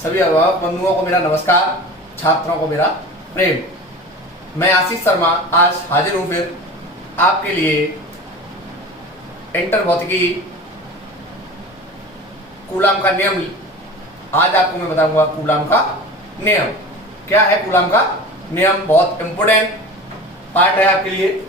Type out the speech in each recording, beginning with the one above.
सभी अभिभावक बंधुओं को मेरा नमस्कार, छात्रों को मेरा प्रेम। मैं आशीष शर्मा आज हाजिर हूँ फिर आपके लिए इंटर भौतिकी कूलाम का नियम। आज आपको मैं बताऊंगा कूलाम का नियम क्या है। कूलाम का नियम बहुत इंपोर्टेंट पार्ट है आपके लिए।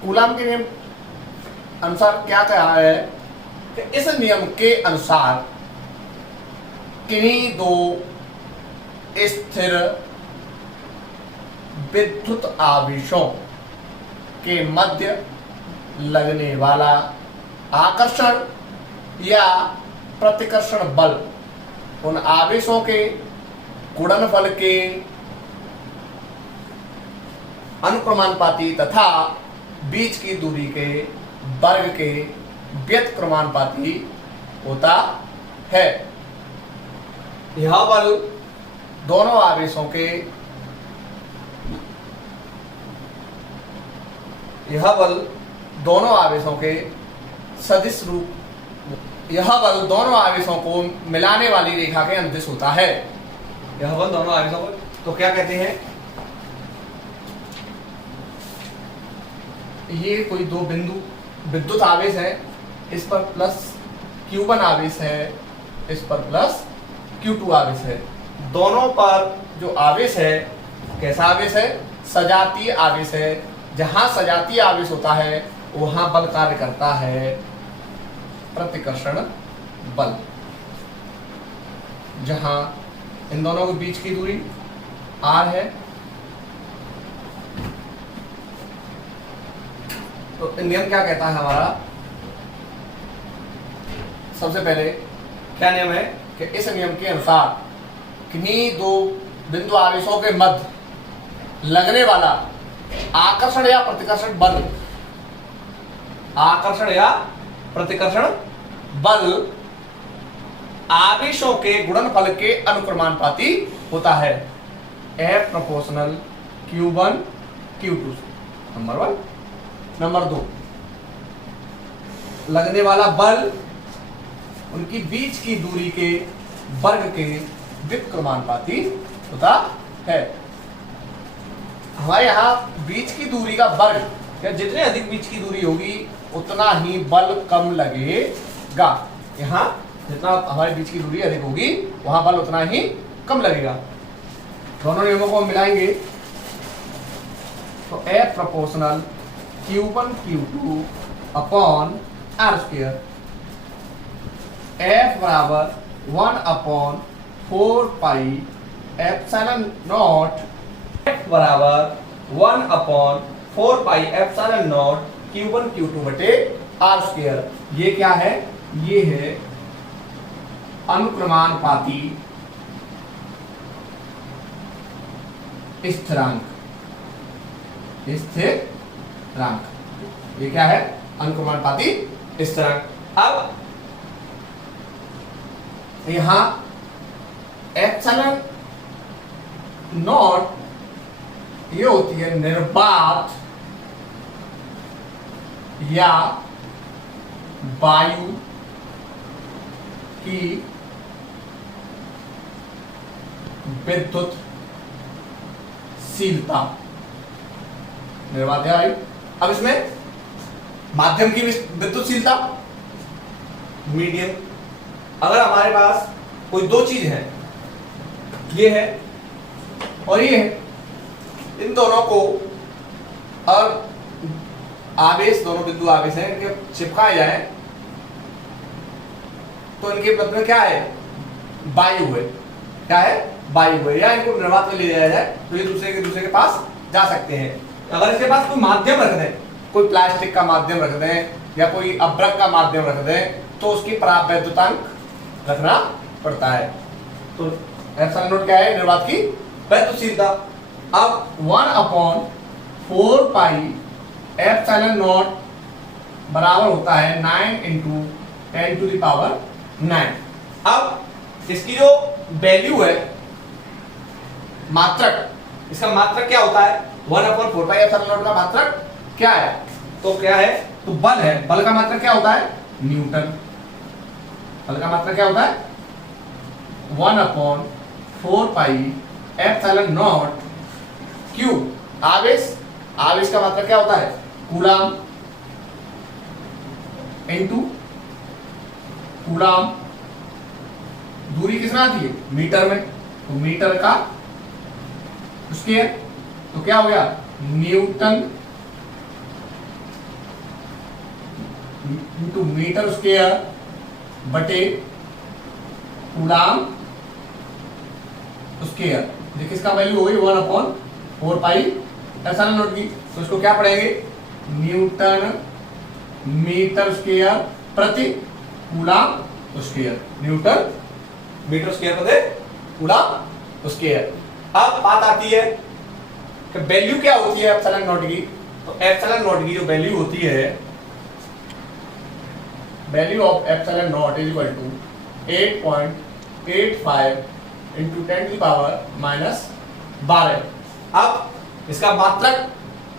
कूलाम के नियम अनुसार क्या कहा है कि इस नियम के अनुसार किन्हीं दो स्थिर विद्युत आवेशों के मध्य लगने वाला आकर्षण या प्रतिकर्षण बल उन आवेशों के गुणनफल के अनुक्रमानुपाती तथा बीच की दूरी के वर्ग के व्यतक्रमानुपाती होता है। यह बल दोनों आवेशों के सदिश रूप यह बल दोनों आवेशों को मिलाने वाली रेखा के अनुदिश होता है। यह बल दोनों आवेशों को तो क्या कहते हैं, ये कोई दो बिंदु विद्युत आवेश है, इस पर प्लस Q1 आवेश है, इस पर प्लस Q2 आवेश है। दोनों पर जो आवेश है कैसा आवेश है, सजातीय आवेश है। जहां सजातीय आवेश होता है वहां बल कार्य करता है प्रतिकर्षण बल। जहां इन दोनों के बीच की दूरी r है तो नियम क्या कहता है हमारा, सबसे पहले क्या नियम है कि इस नियम के अनुसार किन्हीं दो बिंदु आवेशों के मध्य लगने वाला आकर्षण या प्रतिकर्षण बल आवेशों के गुणनफल के अनुक्रमानुपाती होता है। F proportional Q1 Q2 number 1। Number 2, लगने वाला बल उनकी बीच की दूरी के वर्ग के व्युत्क्रमानुपाती होता है। हमारे यहाँ बीच की दूरी का वर्ग या जितने अधिक बीच की दूरी होगी उतना ही बल कम लगेगा। यहाँ जितना हमारे बीच की दूरी अधिक होगी वहां बल उतना ही कम लगेगा। दोनों नियमों को मिलाएंगे तो F proportional Q1 Q2 upon R square F बराबर 1/4 पाई एप्सिलॉन नॉट F बराबर 1/4 pi epsilon not Q1 Q2 बटे R स्क्वायर। ये क्या है, ये है अनुक्रमानुपाती स्थिरांक। ये क्या है, अनुक्रमानुपाती स्थिरांक। अब यहां एप्सिलॉन नॉट ये होती है निर्वात या वायु की विद्युतशीलता, निर्वात है वायु। अब इसमें माध्यम की विद्युतशीलता मीडियम। अगर हमारे पास कोई दो चीज है, ये है और ये है, इन दोनों को और आवेश दोनों बिंदु आवेश हैं, इनके चिपकाए जाए तो इनके मध्य में क्या है, वायु है। क्या है, वायु है। या इनको निर्वात में ले जाया जाए तो ये दूसरे के पास जा सकते हैं। अगर इसके पास कोई माध्यम रख दें, कोई प्लास्टिक का माध्यम रख दें या कोई अभ्रक का माध्यम रख दें तो उसकी प्राप्त वैद्युतांक रखना पड़ता है। तो एप्सिलॉन नॉट क्या है, निर्वात की वैद्युतशीलता। अब 1/4 पाई एप्सिलॉन नॉट बराबर होता है 9 × 10⁹। अब इसकी जो वैल्यू है मात्रक, इसका मात्रक क्या होता है 1/4πε0 का मात्रक क्या है, तो क्या है, तो बल है, बल का मात्रक क्या होता है न्यूटन, बल का मात्रक क्या होता है 1/4πε0 क्यू। आवेश, आवेश का मात्रक क्या होता है कूलाम इनटू कूलाम, दूरी किसमें आती है मीटर में, तो मीटर का स्क्वायर, तो क्या हो गया न्यूटन इनटू मीटर स्क्वायर बटे कूलाम स्क्वायर। देखिए इसका वैल्यू हो गई 1/4πε0 की, तो इसको क्या पढ़ेंगे न्यूटन मीटर स्क्वायर प्रति coulomb square, newton metre square प्रति कूलाम स्क्वायर। अब बात आती है कि वैल्यू क्या होती है एप्सिलॉन नॉट की, तो एप्सिलॉन नॉट की जो वैल्यू होती है, value of epsilon naught is equal to 8.85 into 10⁻⁻12। अब इसका मात्रक,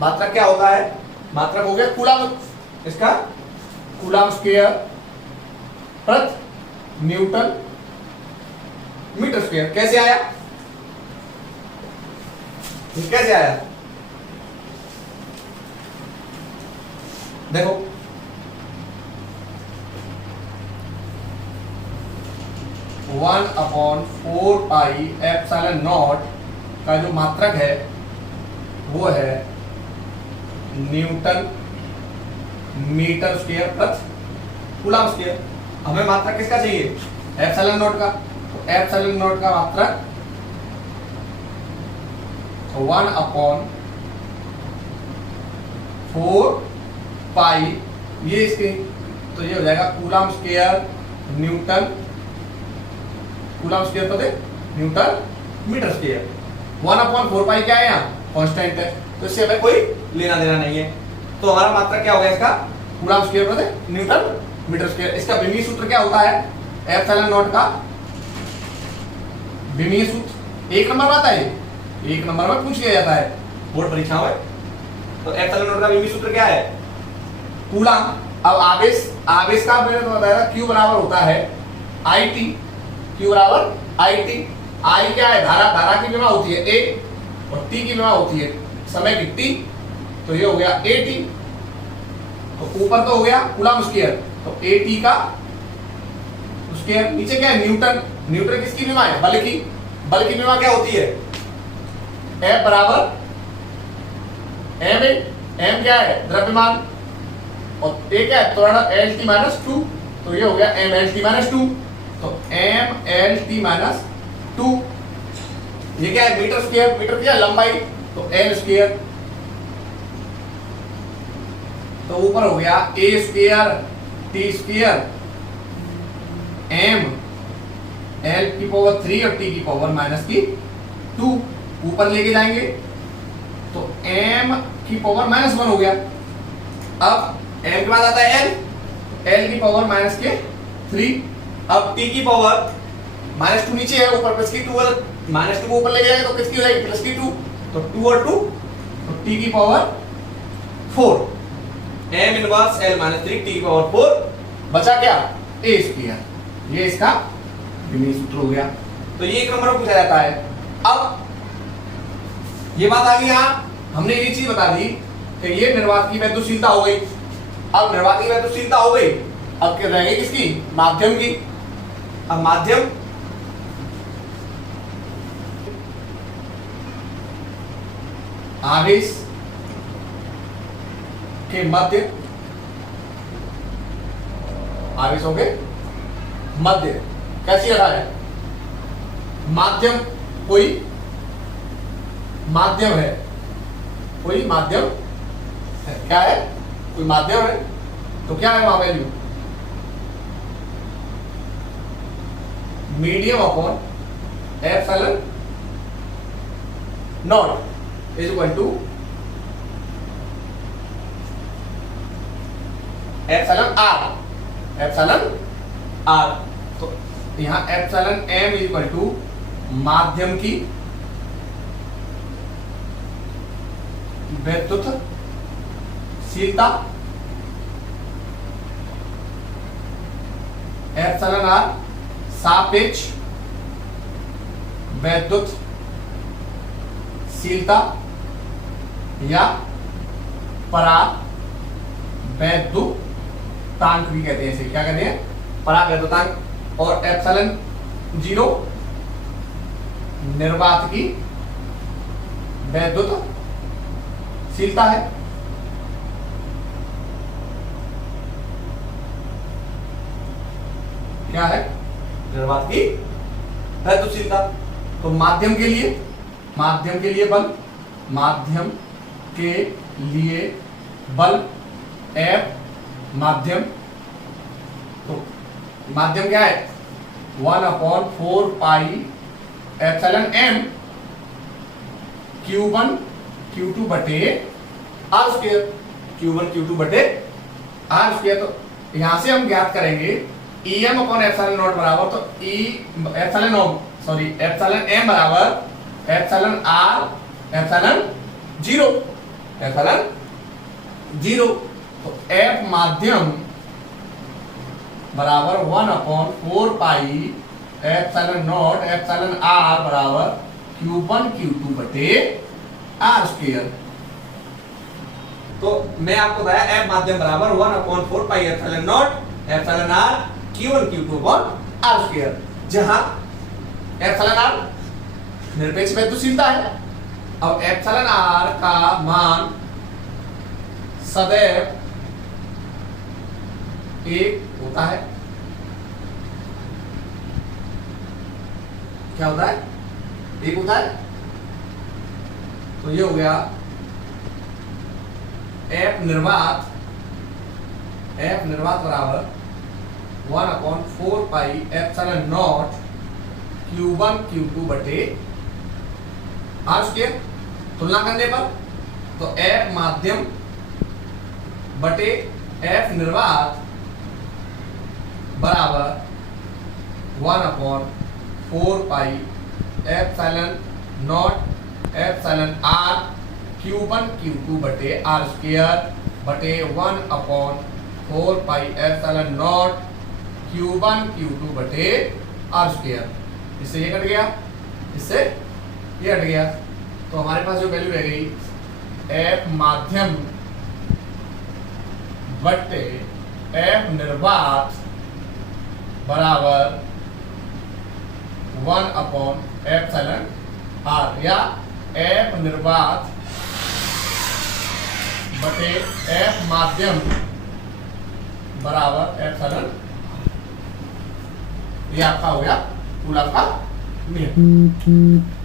मात्रक क्या होता है, मात्रक हो गया कूलाम, इसका कूलाम स्क्वायर प्रति न्यूटन मीटर स्क्वायर। कैसे आया, कैसे आया देखो, 1/4πε0 का जो मात्रक है वो है न्यूटन मीटर स्क्वायर प्रति कूलाम स्क्वायर। हमें मात्रक किसका चाहिए एप्सिलॉन नॉट का, तो एप्सिलॉन नॉट का मात्रक 1/4π ये इसके, तो ये हो जाएगा coulomb square Newton, coulomb square प्रति न्यूटन मीटर स्क्वायर। 1/4π क्या है यहाँ कांस्टेंट है, तो इससे हमें कोई लेना देना नहीं है। तो हमारा मात्रक क्या होगा इसका कूलाम स्क्वायर प्रति न्यूटन मीटर स्क्वायर। इसका विमीय सूत्र क्या होता है एप्सिलॉन नॉट का विमीय सूत्र 1 नंबर में आता है, 1 नंबर में पूछ लिया जाता है बोर्ड परीक्षाओं में। तो एप्सिलॉन नॉट का विमीय सूत्र क्या है कूलाम। अब आवेश, आवेश का मैंने तो बताया Q बराबर होता है IT, Q बराबर IT। I क्या है धारा, धारा की विमा होती है A और T की विमा होती है समय की T, तो ये हो गया AT। तो ऊपर तो हो गया कूलाम स्क्वायर, तो AT का स्क्वायर, नीचे क्या है न्यूटन, न्यूटन किसकी विमा है बल की, बल की विमा क्या होती है F बराबर ma, m क्या है द्रव्यमान और a क्या है त्वरण LT-2, तो ये हो गया mLT-2, तो mLT-2 ये क्या है मीटर स्क्वायर, मीटर क्या है लंबाई, तो l स्क्वायर, तो ऊपर हो गया a square t square m l की पावर 3 और t की पावर -2 ऊपर लेके जाएंगे, तो m की पावर -1 हो गया। अब m के बाद आता है l, l की पावर -3, अब t की पावर -2 नीचे है, ऊपर प्लस की 2 -2 को ऊपर ले जाएंगे तो किसकी हो जाएगी प्लस की 2, तो 2 और 2 तो t की power 4, m inverse l -3 t की पावर 4, बचा क्या a स्क्वायर, ये इसका विमीय सूत्र हो गया। तो ये 1 नंबर में पूछा जाता है। अब ये बात आ गई, यहाँ हमने ये चीज बता दी कि ये निर्वात की वैद्युशीलता हो गई। अब निर्वात की वैद्युशीलता हो गई, अब क्या रहेगी किसकी माध्यम की। अब माध्यम आवेश के मध्य, आवेशों के मध्य कैसी रखा है माध्यम, कोई माध्यम है, कोई माध्यम है, क्या है कोई माध्यम है, तो क्या है वहां value medium upon epsilon naught is equal to epsilon R, epsilon R. तो यहाँ एप्सिलॉन m इक्वल टू माध्यम की वैद्युतशीलता, एप्सिलॉन r सापेक्ष वैद्युतशीलता या परावैद्युतांक भी कहते हैं इसे। क्या कहते हैं? परावैद्युतांक। और एप्सिलॉन 0 निर्वात की वैद्युतशीलता है। क्या है? निर्वात की वैद्युतशीलता। तो माध्यम के लिए बल, माध्यम के लिए बल F माध्यम, तो माध्यम क्या है? 1/4 pi epsilon m Q1 Q2 बटे R स्क्वायर, Q1 Q2 बटे R स्क्वायर। तो यहां से हम ज्ञात करेंगे Em अपॉन एप्सिलॉन नॉट बराबर, तो एप्सिलॉन m बराबर एप्सिलॉन R एप्सिलॉन 0। तो F माध्यम बराबर 1/4 pi epsilon not epsilon R बराबर Q1 Q2 बटे R स्क्वायर। तो मैं आपको बताया F माध्यम बराबर 1/4 pi epsilon not epsilon R Q1 Q2 upon R square, जहां एप्सिलॉन R निरपेक्ष वैद्युतशीलता है। अब एप्सिलॉन R का मान सदैव 1 होता है। क्या होता है? 1 होता है। तो ये हो गया F निर्वात बराबर 1/4 pi epsilon not Q1 Q2 बटे R स्क्वायर। तुलना करने पर तो F माध्यम बटे F निर्वात बराबर 1/4 pi epsilon not epsilon R Q1 Q2 बटे R स्क्वायर बटे 1/4 pi epsilon not Q1 Q2 बटे R स्क्वायर। इससे ये कट गया, इससे ये हट गया। तो हमारे पास जो वैल्यू रह गई F माध्यम बटे F निर्वात बराबर 1/एप्सिलॉन R, या F निर्वात बटे F माध्यम बराबर एप्सिलॉन। ये आपका हो गया कूलॉम का नियम।